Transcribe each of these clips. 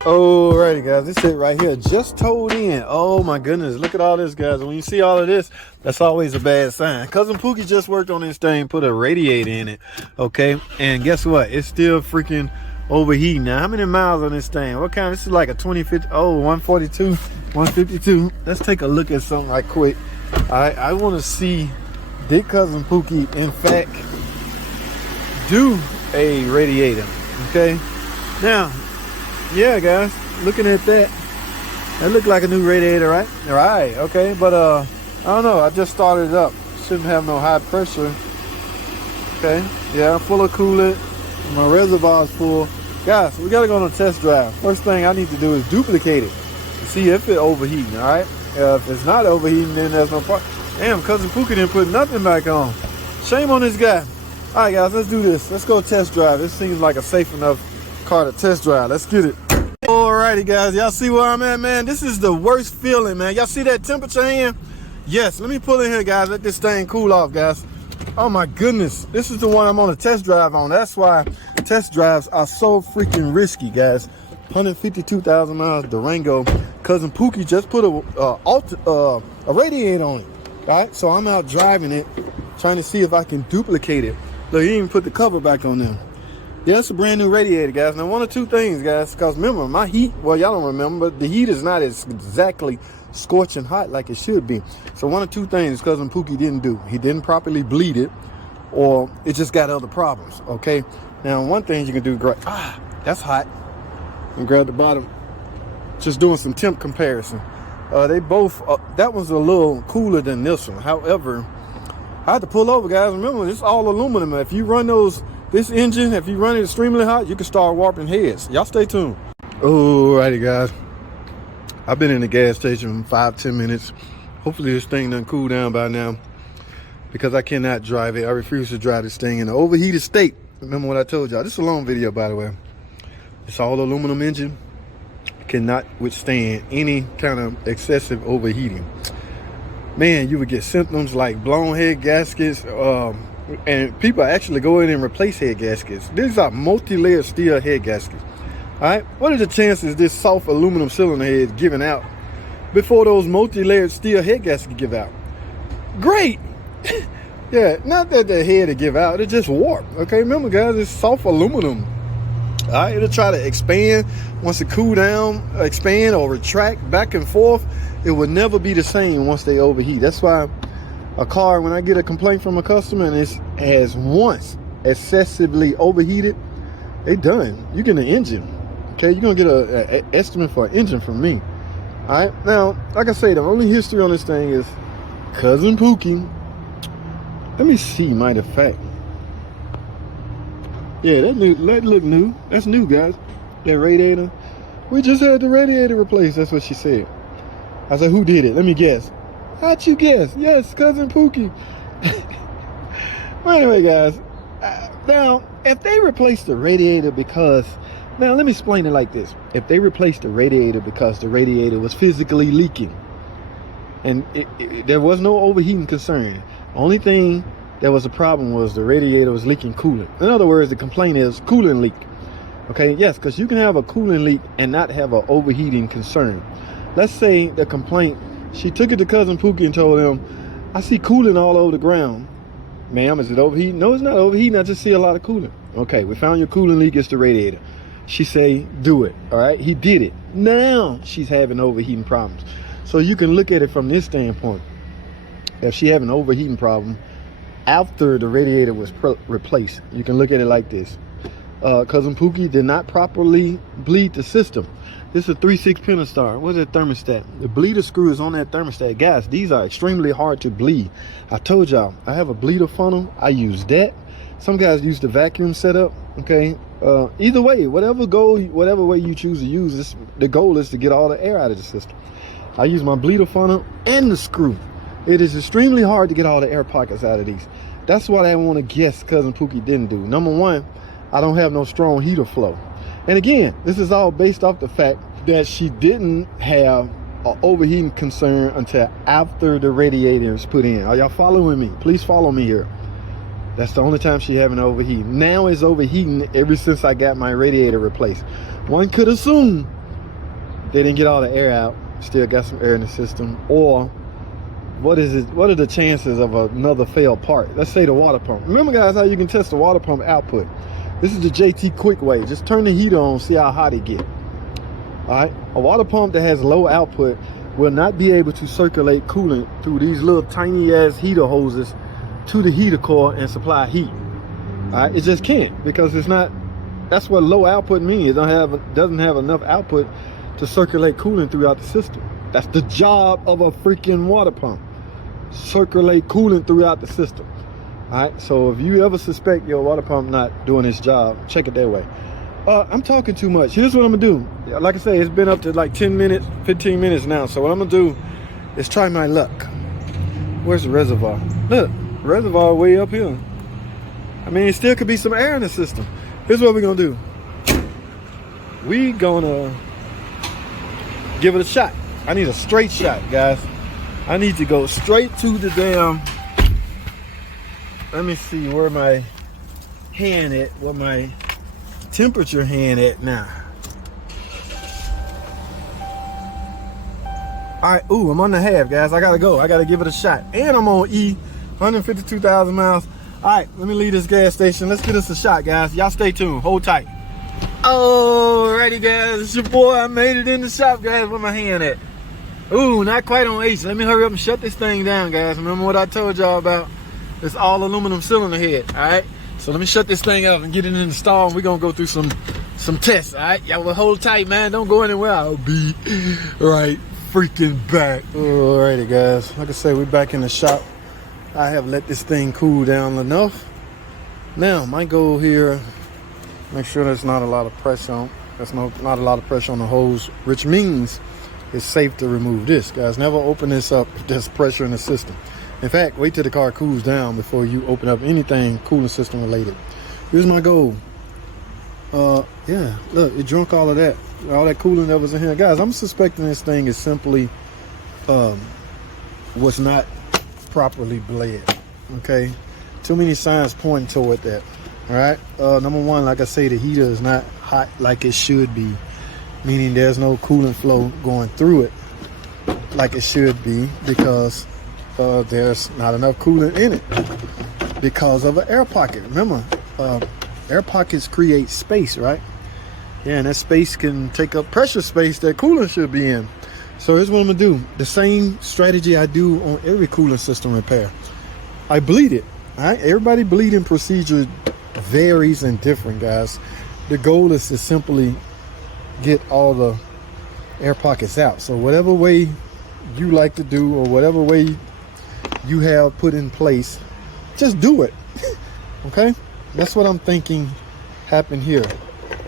Alrighty guys, this it right here just towed in. Oh my goodness, look at all this guys. When you see all of this, that's always a bad sign. Cousin Pookie just worked on this thing, put a radiator in it, okay? And guess what? It's still freaking overheating. Now, how many miles on this thing? What kind? This is like a 2050, 142, 152. Let's take a look at something right quick. I want to see, did Cousin Pookie in fact do a radiator, okay? Now, yeah guys, looking at that looked like a new radiator, right? Right, okay, but I don't know, I just started it up. Shouldn't have no high pressure. Okay, yeah, full of coolant, my reservoir's full. Guys, we gotta go on a test drive. First thing I need to do is duplicate it to see if it's overheating. All right, if it's not overheating, then there's no problem. Damn, Cousin Pookie didn't put nothing back on. Shame on this guy. All right guys, let's do this. Let's go test drive. This seems like a safe enough car to test drive. Let's get it. Alrighty guys, y'all see where I'm at, man? This is the worst feeling, man. Y'all see that temperature in? Yes, let me pull in here, guys. Let this thing cool off, guys. Oh my goodness, this is the one I'm on a test drive on. That's why test drives are so freaking risky, guys. 152,000 miles Durango. Cousin Pookie just put a radiator on it, right? So I'm out driving it, trying to see if I can duplicate it. Look, he didn't even put the cover back on there. Yeah, it's a brand new radiator, guys. Now, one or two things, guys, because remember, my heat, well, y'all don't remember, but the heat is not as exactly scorching hot like it should be. So one or two things Cousin Pookie didn't do. He didn't properly bleed it, or it just got other problems, okay? Now, one thing you can do, great. That's hot. And grab the bottom. Just doing some temp comparison. They both, that one's a little cooler than this one. However, I had to pull over, guys. Remember, it's all aluminum. If you run this engine, if you run it extremely hot, you can start warping heads. Y'all stay tuned. Alrighty, guys. I've been in the gas station 5-10 minutes. Hopefully this thing done cool down by now, because I cannot drive it. I refuse to drive this thing in an overheated state. Remember what I told y'all. This is a long video, by the way. It's all aluminum engine. Cannot withstand any kind of excessive overheating. Man, you would get symptoms like blown head gaskets, and people actually go in and replace head gaskets. These are multi-layered steel head gaskets. All right, what are the chances this soft aluminum cylinder head is giving out before those multi-layered steel head gaskets give out? Great. Yeah, not that the head to give out, it just warp. Okay, remember guys, it's soft aluminum. All right, it'll try to expand once it cool down, expand or retract back and forth. It will never be the same once they overheat. That's why a car, when I get a complaint from a customer and it has once excessively overheated, they done. You get an engine. Okay, you're gonna get an estimate for an engine from me. All right, now, like I say, the only history on this thing is Cousin Pookie. Let me see, matter of fact. Yeah, that look new. That's new, guys. That radiator. We just had the radiator replaced. That's what she said. I said, who did it? Let me guess. How'd you guess? Yes, Cousin Pookie. Well, anyway, guys. Now, if they replaced the radiator because... Now, let me explain it like this. If they replaced the radiator because the radiator was physically leaking, and there was no overheating concern, only thing that was a problem was the radiator was leaking coolant. In other words, the complaint is coolant leak. Okay, yes, because you can have a coolant leak and not have an overheating concern. Let's say the complaint, she took it to Cousin Pookie and told him, I see coolant all over the ground. Ma'am, is it overheating? No, it's not overheating. I just see a lot of coolant. Okay, we found your coolant leak. It's the radiator. She say, do it. All right, he did it. Now she's having overheating problems. So you can look at it from this standpoint. If she have an overheating problem after the radiator was replaced, you can look at it like this. Cousin Pookie did not properly bleed the system. This is a 3/6 Pentastar. What's that thermostat? The bleeder screw is on that thermostat. Guys, these are extremely hard to bleed. I told y'all, I have a bleeder funnel. I use that. Some guys use the vacuum setup. Okay. Either way, whatever way you choose to use this, the goal is to get all the air out of the system. I use my bleeder funnel and the screw. It is extremely hard to get all the air pockets out of these. That's what I want to guess Cousin Pookie didn't do. Number one, I don't have no strong heater flow. And again, this is all based off the fact that she didn't have an overheating concern until after the radiator is put in. Are y'all following me? Please follow me here. That's the only time she having overheating. Now it's overheating ever since I got my radiator replaced. One could assume they didn't get all the air out, still got some air in the system, or what are the chances of another failed part? Let's say the water pump. Remember guys how you can test the water pump output. This is the JT quick way. Just turn the heater on, see how hot it get. All right, a water pump that has low output will not be able to circulate coolant through these little tiny ass heater hoses to the heater core and supply heat. All right, it just can't, because it's not. That's what low output means. It doesn't have enough output to circulate coolant throughout the system. That's the job of a freaking water pump. Circulate coolant throughout the system. All right, so if you ever suspect your water pump not doing its job, check it that way. I'm talking too much. Here's what I'm gonna do. Like I say, it's been up to like 10 minutes, 15 minutes now. So what I'm gonna do is try my luck. Where's the reservoir? Look, reservoir way up here. I mean, it still could be some air in the system. Here's what we're gonna do. We gonna give it a shot. I need a straight shot, guys. I need to go straight to the damn. Let me see where my hand at, what my temperature hand at now. All right, ooh, I'm on the half, guys. I gotta go. I gotta give it a shot. And I'm on E, 152,000 miles. All right, let me leave this gas station. Let's get us a shot, guys. Y'all stay tuned. Hold tight. Alrighty, guys. It's your boy. I made it in the shop, guys. Where my hand at? Ooh, not quite on H. Let me hurry up and shut this thing down, guys. Remember what I told y'all about? It's all aluminum cylinder head, all right? So let me shut this thing up and get it in the stall, and we're gonna go through some tests, all right? Y'all will hold tight, man. Don't go anywhere. I'll be right freaking back. Alrighty, guys. Like I say, we're back in the shop. I have let this thing cool down enough. Now, my goal here, make sure there's not a lot of pressure on. There's not a lot of pressure on the hose, which means it's safe to remove this, guys. Never open this up if there's pressure in the system. In fact, wait till the car cools down before you open up anything cooling system related. Here's my goal. Yeah, look, it drunk all of that. All that coolant that was in here. Guys, I'm suspecting this thing is simply was not properly bled. Okay? Too many signs pointing toward that. Alright? Number one, like I say, the heater is not hot like it should be. Meaning there's no coolant flow going through it like it should be, because there's not enough coolant in it because of an air pocket. Remember, air pockets create space, right? Yeah, and that space can take up pressure space that coolant should be in. So here's what I'm gonna do. The same strategy I do on every coolant system repair. I bleed it. All right, everybody bleeding procedure varies and different, guys. The goal is to simply get all the air pockets out. So whatever way you like to do, or whatever way you have put in place, just do it. Okay, that's what I'm thinking happened here.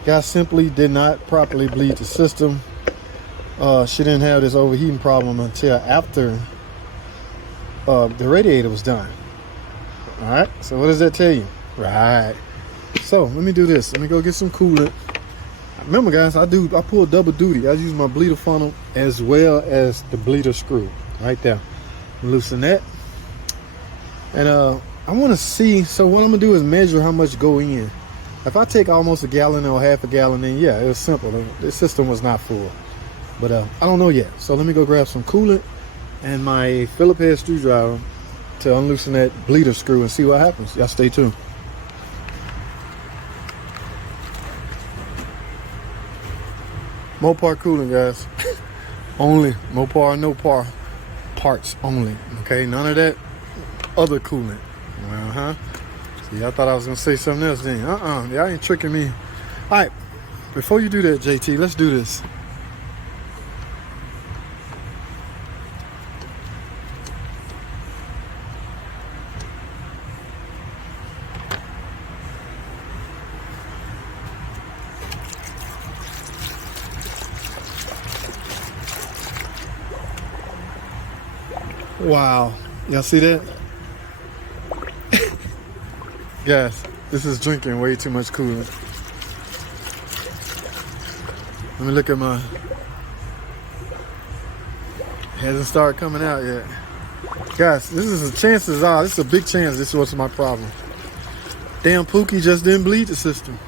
Guy simply did not properly bleed the system. She didn't have this overheating problem until after the radiator was done. All right, so what does that tell you? Right, so let me do this. Let me go get some coolant. Remember, guys, I pull double duty. I use my bleeder funnel as well as the bleeder screw right there. Loosen that. And I want to see, so what I'm gonna do is measure how much go in. If I take almost a gallon or half a gallon in, yeah, it was simple. The system was not full, but I don't know yet. So let me go grab some coolant and my Phillips head screwdriver to unloosen that bleeder screw and see what happens. Y'all stay tuned. Mopar coolant, guys. Only Mopar, no par parts only. Okay, none of that other coolant. See, I thought I was gonna say something else then. Y'all ain't tricking me. All right, before you do that, JT, let's do this. Wow, y'all see that? Guys, this is drinking way too much coolant. Let me look at my, it hasn't started coming out yet. Guys, this is a chances are, this is a big chance this was my problem. Damn Pookie just didn't bleed the system.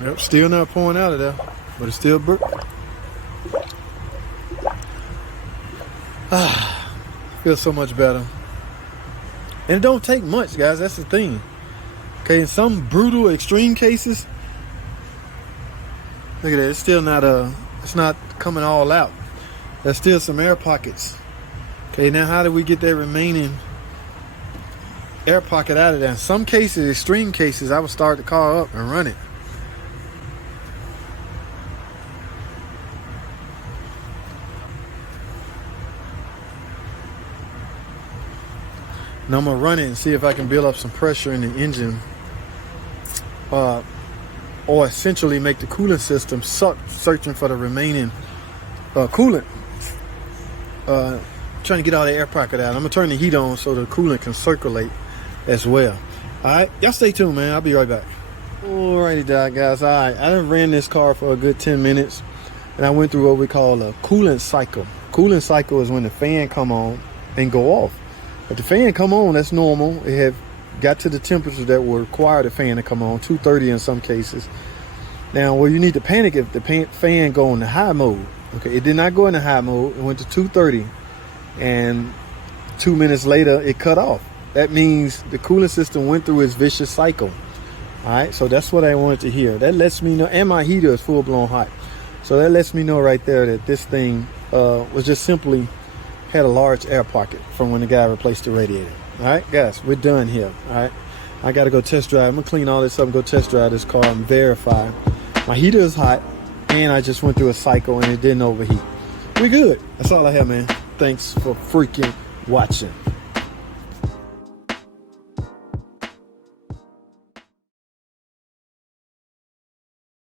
Yep, still not pouring out of there, but it's still feels so much better. And it don't take much, guys. That's the thing. Okay, in some brutal extreme cases, look at that. It's still not it's not coming all out. There's still some air pockets. Okay, now how do we get that remaining air pocket out of there? In some cases, extreme cases, I would start the car up and run it. Now I'm gonna run it and see if I can build up some pressure in the engine, or essentially make the coolant system suck, searching for the remaining coolant. Trying to get all the air pocket out. I'm gonna turn the heat on so the coolant can circulate as well. All right, y'all stay tuned, man. I'll be right back. Alrighty, guys. All right, I done ran this car for a good 10 minutes, and I went through what we call a coolant cycle. Coolant cycle is when the fan come on and go off. If the fan come on, that's normal. It have got to the temperature that will require the fan to come on, 230 in some cases. Now, well, you need to panic if the fan go into high mode. Okay, it did not go into high mode. It went to 230, and 2 minutes later, it cut off. That means the cooling system went through its vicious cycle. All right, so that's what I wanted to hear. That lets me know, and my heater is full-blown hot. So that lets me know right there that this thing was just simply had a large air pocket from when the guy replaced the radiator. All right, guys, we're done here. All right, I got to go test drive. I'm going to clean all this up and go test drive this car and verify. My heater is hot, and I just went through a cycle, and it didn't overheat. We good. That's all I have, man. Thanks for freaking watching.